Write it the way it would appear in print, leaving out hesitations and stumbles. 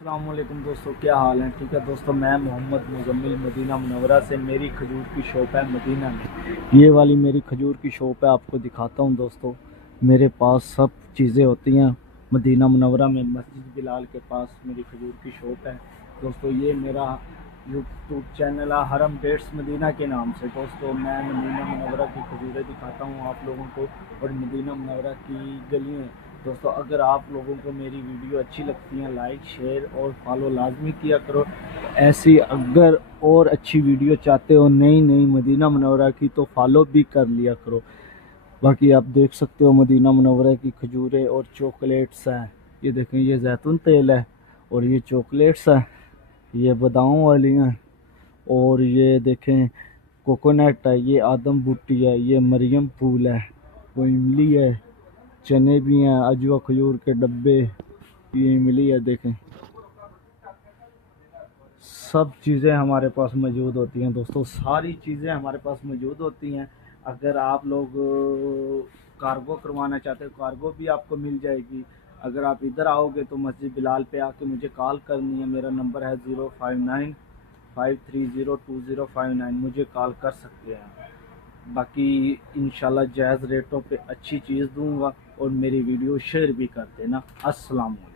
अस्सलाम वालेकुम दोस्तों, क्या हाल है? ठीक है दोस्तों, मैं मोहम्मद मुजम्मिल मदीना मुनव्वरा से मेरी खजूर की शॉप है मदीना में। ये वाली मेरी खजूर की शॉप है, आपको दिखाता हूँ दोस्तों। मेरे पास सब चीज़ें होती हैं मदीना मुनव्वरा में, मस्जिद बिलाल के पास मेरी खजूर की शॉप है दोस्तों। ये मेरा यूट्यूब चैनल है हरम डेट्स मदीना के नाम से दोस्तों। मैं मदीना मुनव्वरा की खजूरें दिखाता हूँ आप लोगों को और मदीना मुनव्वरा की गलियाँ दोस्तों। अगर आप लोगों को मेरी वीडियो अच्छी लगती है, लाइक शेयर और फॉलो लाजमी किया करो। ऐसी अगर और अच्छी वीडियो चाहते हो नई नई मदीना मुनव्वरा की तो फॉलो भी कर लिया करो। बाकी आप देख सकते हो मदीना मुनव्वरा की खजूरें और चॉकलेट्स हैं। ये देखें, ये जैतून तेल है और ये चॉकलेट्स हैं, ये बादाम वाली हैं और ये देखें कोकोनट है, ये आदम बूटी है, ये मरियम फूल है, वो इमली है, चने भी हैं, अजवा खजूर के डब्बे, ये इमली है। देखें, सब चीज़ें हमारे पास मौजूद होती हैं दोस्तों, सारी चीज़ें हमारे पास मौजूद होती हैं। अगर आप लोग कार्गो करवाना चाहते हो, कार्गो भी आपको मिल जाएगी। अगर आप इधर आओगे तो मस्जिद बिलाल पे आके मुझे कॉल करनी है। मेरा नंबर है 059 530 2059, मुझे कॉल कर सकते हैं। बाकी इंशाल्लाह जायज़ रेटों पे अच्छी चीज़ दूंगा और मेरी वीडियो शेयर भी कर देना। अस्सलाम वालेकुम।